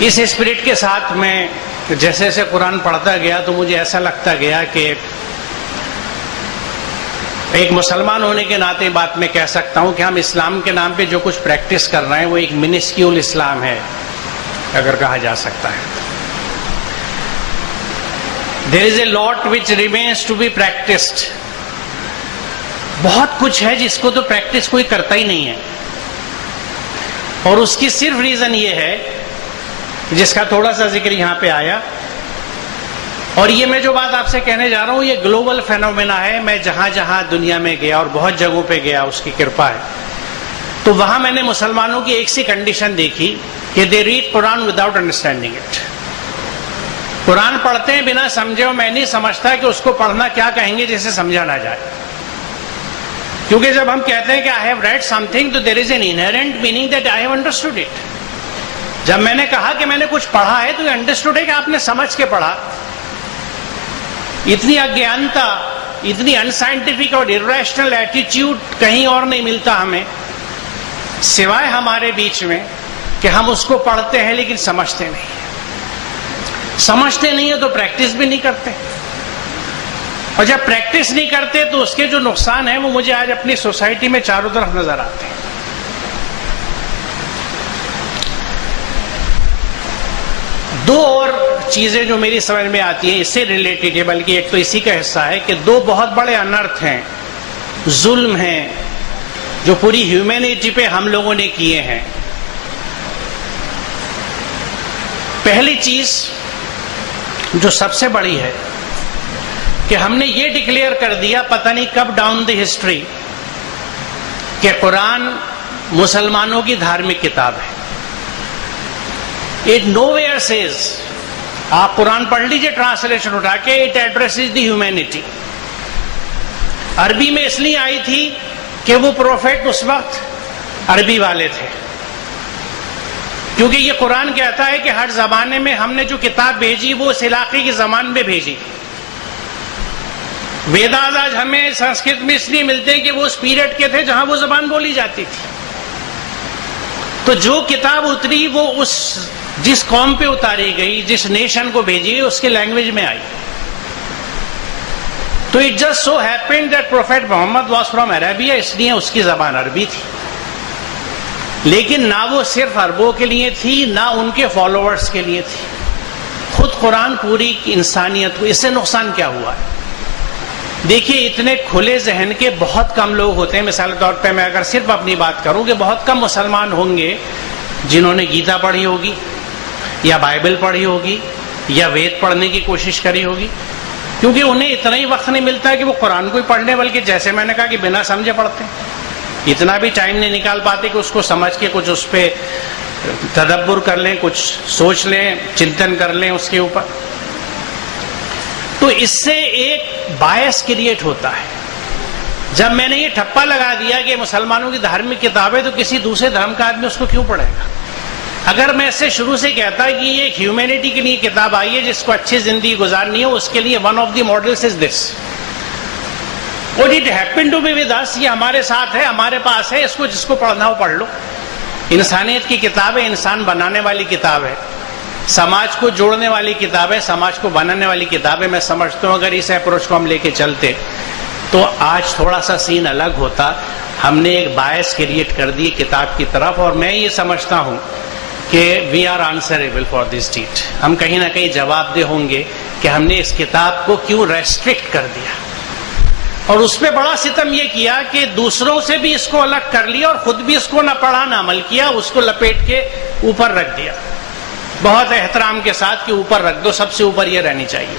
اس spirit کے ساتھ میں جیسے جیسے قرآن پڑھتا گیا تو مجھے ایسا لگتا گیا کہ ایک مسلمان ہونے کے ناطے بات میں کہہ سکتا ہوں کہ ہم اسلام کے نام پہ جو کچھ پریکٹس کر رہے ہیں وہ ایک منسکیول اسلام ہے، اگر کہا جا سکتا ہے. There is a lot which remains to be practiced. بہت کچھ ہے جس کو تو پریکٹس کوئی کرتا ہی نہیں ہے، اور اس کی صرف ریزن یہ ہے جس کا تھوڑا سا ذکر یہاں پہ آیا. اور یہ میں جو بات آپ سے کہنے جا رہا ہوں یہ گلوبل فینومینا ہے. میں جہاں جہاں دنیا میں گیا اور بہت جگہوں پہ گیا، اس کی کرپا ہے، تو وہاں میں نے مسلمانوں کی ایک سی کنڈیشن دیکھی کہ they read Quran without understanding it. قرآن پڑھتے ہیں بنا سمجھے، اور میں نہیں سمجھتا کہ اس کو پڑھنا کیا کہیں گے جسے سمجھا نہ جائے. کیونکہ جب ہم کہتے ہیں کہ I have read something تو there is an inherent meaning that I have understood it. جب میں نے کہا کہ میں نے کچھ پڑھا ہے تو یہ انڈرسٹوڈ ہے کہ آپ نے سمجھ کے پڑھا. اتنی اگیانتا، اتنی انسائنٹیفک اور irrational ایٹیٹیوڈ کہیں اور نہیں ملتا ہمیں سوائے ہمارے بیچ میں کہ ہم اس کو پڑھتے ہیں لیکن سمجھتے نہیں. سمجھتے نہیں ہیں تو پریکٹس بھی نہیں کرتے، اور جب پریکٹس نہیں کرتے تو اس کے جو نقصان ہیں وہ مجھے آج اپنی سوسائٹی میں چاروں طرف نظر آتے ہیں. دو اور چیزیں جو میری سمجھ میں آتی ہیں اس سے ریلیٹڈ ہے، بلکہ ایک تو اسی کا حصہ ہے کہ دو بہت بڑے انرتھ ہیں، ظلم ہیں جو پوری ہیومینٹی پہ ہم لوگوں نے کیے ہیں. پہلی چیز جو سب سے بڑی ہے کہ ہم نے یہ ڈکلیئر کر دیا پتہ نہیں کب ڈاؤن دی ہسٹری کہ قرآن مسلمانوں کی دھارمک کتاب ہے. اٹ نو ویئر سیز، آپ قرآن پڑھ لیجئے ٹرانسلیشن اٹھا کے، اٹ ایڈریسز دی ہیومینٹی. عربی میں اس لیے آئی تھی کہ وہ پروفیٹ اس وقت عربی والے تھے، کیونکہ یہ قرآن کہتا ہے کہ ہر زمانے میں ہم نے جو کتاب بھیجی وہ اس علاقے کی زبان میں بھیجی. ویداز آج ہمیں سنسکرت میں اس لیے ملتے ہیں کہ وہ اس پیریڈ کے تھے جہاں وہ زبان بولی جاتی تھی. تو جو کتاب اتری وہ اس جس قوم پہ اتاری گئی، جس نیشن کو بھیجی گئی، اس کے لینگویج میں آئی. تو it just so happened that prophet Muhammad was from Arabia, اس لیے اس کی زبان عربی تھی. لیکن نہ وہ صرف عربوں کے لیے تھی، نہ ان کے فالوورز کے لیے تھی. خود قرآن پوری انسانیت کو. اس سے نقصان کیا ہوا ہے؟ دیکھیے اتنے کھلے ذہن کے بہت کم لوگ ہوتے ہیں. مثال کے طور پہ میں اگر صرف اپنی بات کروں کہ بہت کم مسلمان ہوں گے جنہوں نے گیتا پڑھی ہوگی یا بائبل پڑھی ہوگی یا وید پڑھنے کی کوشش کری ہوگی، کیونکہ انہیں اتنا ہی وقت نہیں ملتا کہ وہ قرآن کو ہی پڑھ لیں، بلکہ جیسے میں نے کہا کہ بنا سمجھے پڑھتے ہیں. اتنا بھی ٹائم نہیں نکال پاتے کہ اس کو سمجھ کے کچھ اس پہ تدبر کر لیں، کچھ سوچ لیں، چنتن کر لیں اس کے اوپر. تو اس سے ایک بایس کریٹ ہوتا ہے. جب میں نے یہ ٹھپا لگا دیا کہ مسلمانوں کی دھارمک کتاب ہے تو کسی دوسرے دھرم کا آدمی اس کو کیوں پڑھے گا؟ اگر میں اس سے شروع سے کہتا کہ یہ ایک ہیومینٹی کے لیے کتاب آئی ہے جس کو اچھی زندگی گزارنی ہے، اس کے لیے one of the models is this, اور it happen to be with us, یہ ہمارے ساتھ ہے، ہمارے پاس ہے، اس کو جس کو پڑھنا ہو پڑھ لو. انسانیت کی کتاب ہے، انسان بنانے والی کتاب ہے، سماج کو جوڑنے والی کتاب ہے، سماج کو بنانے والی کتاب ہے. میں سمجھتا ہوں اگر اس اپروچ کو ہم لے کے چلتے تو آج تھوڑا سا سین الگ ہوتا. ہم نے ایک باعث کریٹ کر دی کتاب کی طرف، اور میں یہ سمجھتا ہوں کہ we are answerable for this debt. ہم کہیں نہ کہیں جواب دہ ہوں گے کہ ہم نے اس کتاب کو کیوں ریسٹرکٹ کر دیا، اور اس پہ بڑا ستم یہ کیا کہ دوسروں سے بھی اس کو الگ کر لیا اور خود بھی اس کو نہ پڑھا نہ عمل کیا، اس کو لپیٹ کے اوپر رکھ دیا. بہت احترام کے ساتھ کہ اوپر رکھ دو، سب سے اوپر یہ رہنی چاہیے.